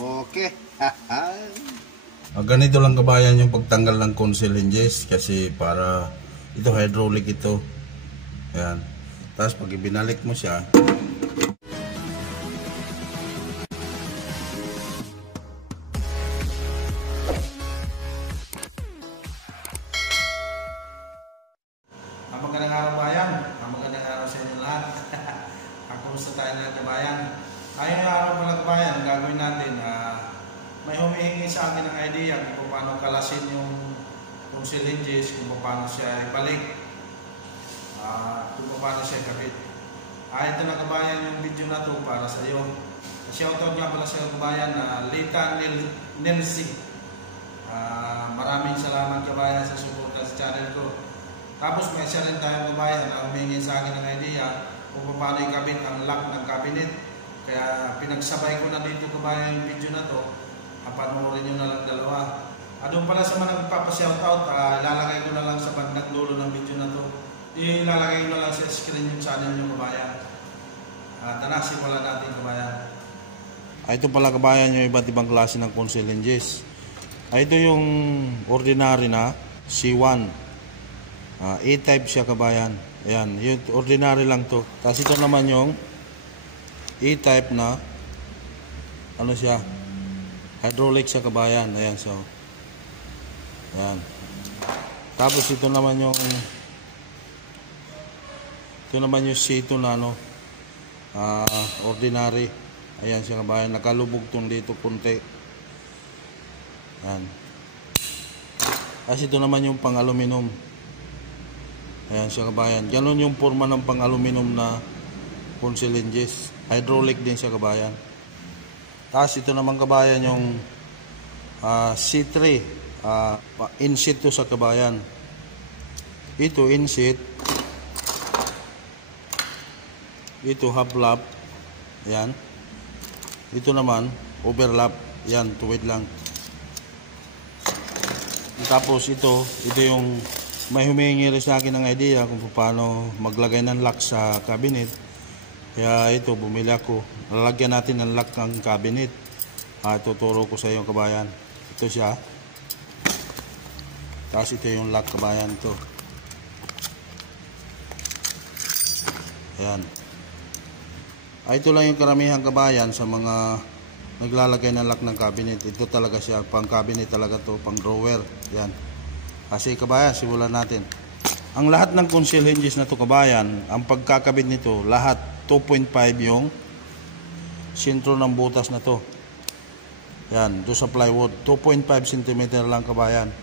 Okay. Ganito lang kabayan yung pagtanggal ng console hinges kasi para ito hydraulic ito. Ayan. Tapos pag ibinalik mo siya, Magandang araw bayan, magandang araw sa inyo lahat. Kumusta tayo na kabayan? Ngayong araw pala kabayan, gagawin natin may humihingi sa akin ng idea kung paano kalasin yung syringes, kung paano siya ibalik, kung paano siya ikabit. Ito na kabayan yung video na to para sa iyo. Shoutout nga pala sa kabayan na Lita Nelsi. Maraming salamat kabayan sa suporta sa channel ko. Tapos may isa rin tayong kabayan na humingi sa akin ng idea kung paano ikabit ang lock ng cabinet. Kaya pinagsabay ko na dito kabayan yung video na to. Panoorin nyo na lang dalawa. Doon pala sa mga nagpapashoutout, ilalagay ko na lang sa bandang dulo ng video na to. Ilalagay ko na lang sa screen yung channel nyo kabayan. Tara, simulan natin kabayan. ito pala kabayan yung iba't ibang klase ng console hinges. Ito yung ordinary na C1. A-type siya kabayan. Ayan, yung ordinary lang to. Tapos ito naman yung A-type na ano siya, hydraulic siya kabayan. Ayan, so ayan. Tapos ito naman yung C2 na ano, ordinary. Ayan siya kabayan, nakalubog tong dito punti. Ayan. Tapos ito naman yung pang aluminum. Ayan siya kabayan. Ganon yung forma ng pang aluminum na console hinges. Hydraulic din siya kabayan. Tapos ito naman kabayan yung C3. In-seat to sa kabayan. Ito in-seat. Ito half-lap. Ayan. Ito naman overlap. Ayan, tuwid lang. Tapos ito yung may humingi rin sa akin ng idea kung paano maglagay ng lock sa cabinet. Kaya ito, bumili ako. Lalagyan natin ng lock ng cabinet. Tuturo ko sa iyo kabayan. Ito siya. Tapos ito yung lock kabayan. Ito. Ayan. Ito lang yung karamihan kabayan sa mga naglalagay ng lock ng cabinet. Ito talaga siya. Pang cabinet talaga to. Pang drawer. Ayan. Kasi kabayan, simulan natin. Ang lahat ng console hinges na to kabayan, ang pagkakabit nito, lahat 2.5 yung sentro ng butas na to. Yan, do sa plywood, 2.5 cm lang kabayan.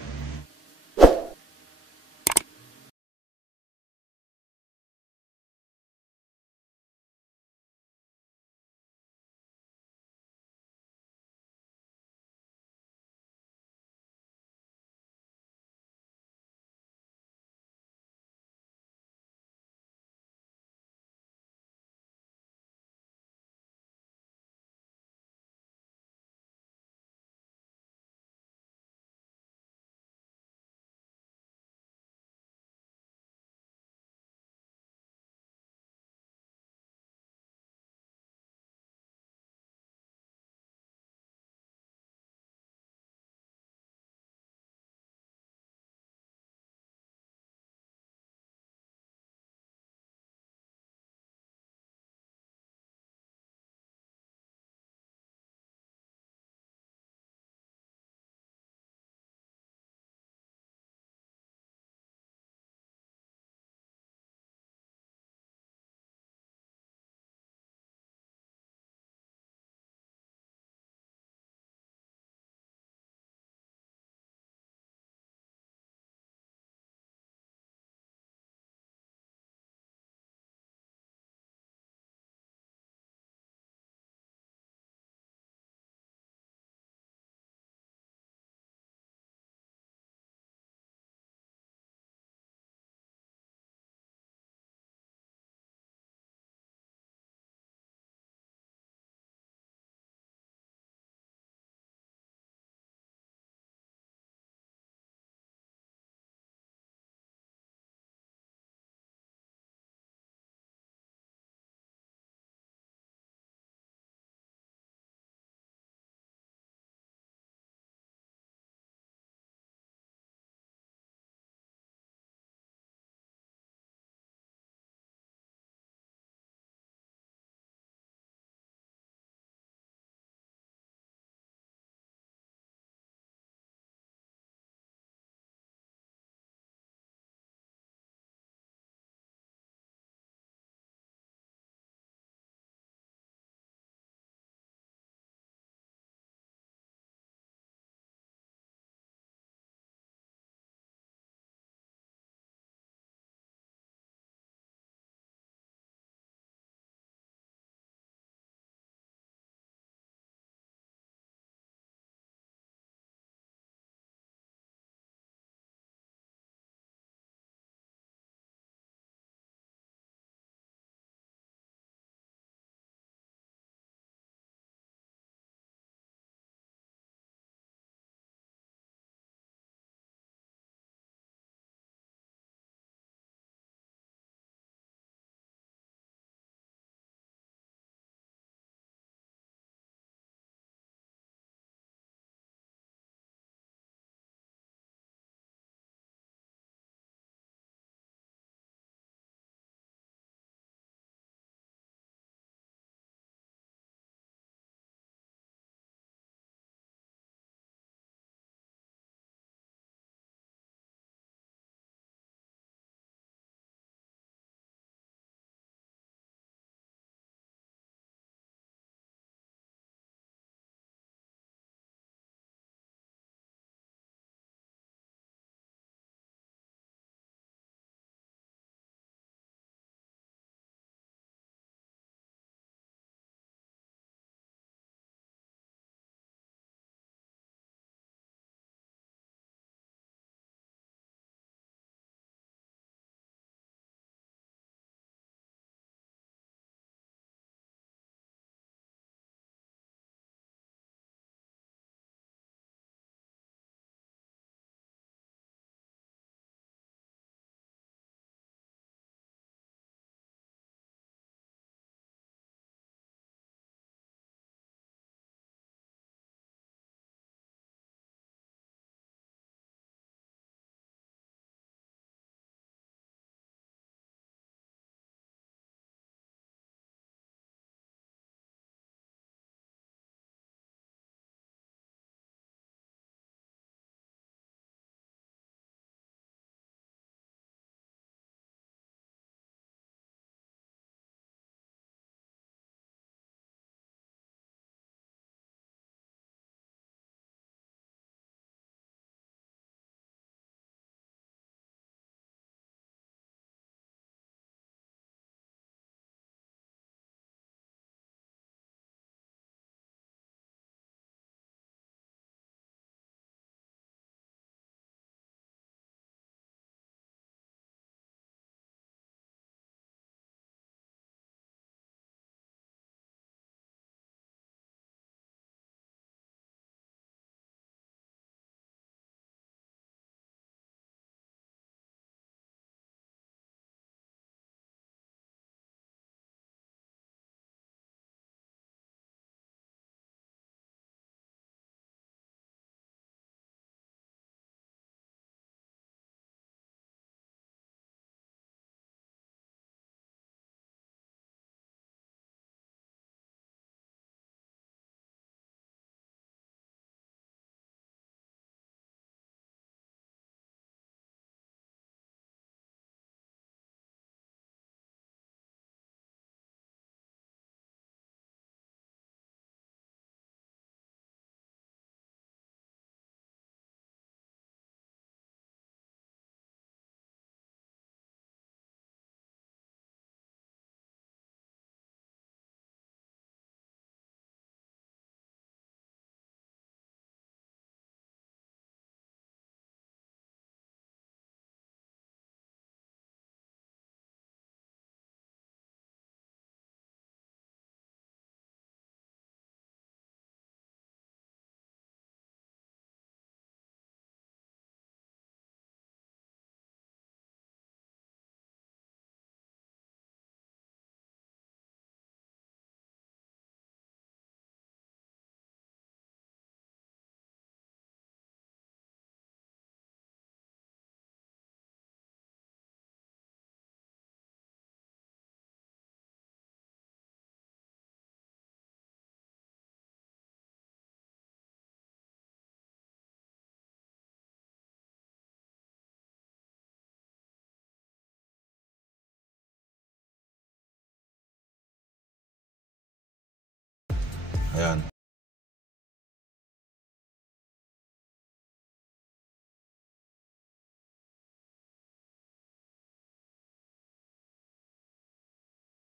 Ayan.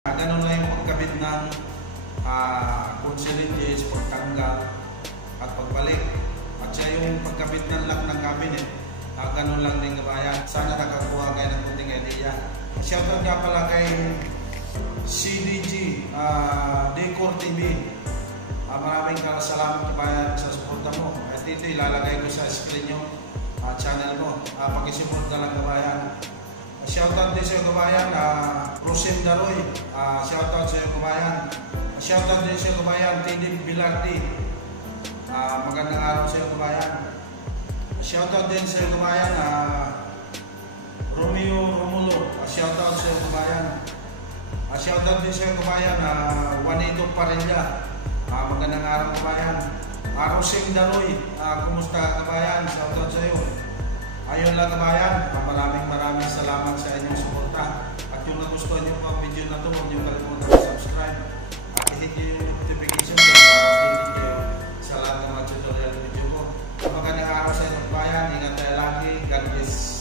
Ganun lang yung pagkabit ng consolidates, pagtanggal at pagbalik. At siya yung pagkabit ng lock ng cabinet. Ganun lang din kabayan. Sana nakakuha kayo ng kunting idea. Shoutout nga pala kay CDG Decor TV. Maraming salamat kabayan sa suporta mo. At ito ilalagay ko sa screen yung channel ko. Pakisupport na lang kabayan. Shoutout din sa iyo kabayan, Rosim Daroy. Shoutout sa iyo kabayan. Shoutout din sa iyo kabayan, Tidin Bilardi. Magandang araw sa iyo kabayan. Shoutout din sa iyo kabayan, Romeo Romulo. Shoutout sa iyo kabayan. Shoutout din sa iyo kabayan, Juanito Parilla. Magandang araw kabayan. Rosim Daroy, kumusta kabayan? Shoutout sa iyo. Ayun lang kabayan, maraming salamat sa inyong suporta. At kung nagustuhan niyo po ang video na ito, huwag niyo kalimutan mag-subscribe at i-hit niyo yung notification para updated kayo sa lahat ng mga tutorial video ko. Magandang araw sa inyong kabayan, ingat tayo lagi, God bless.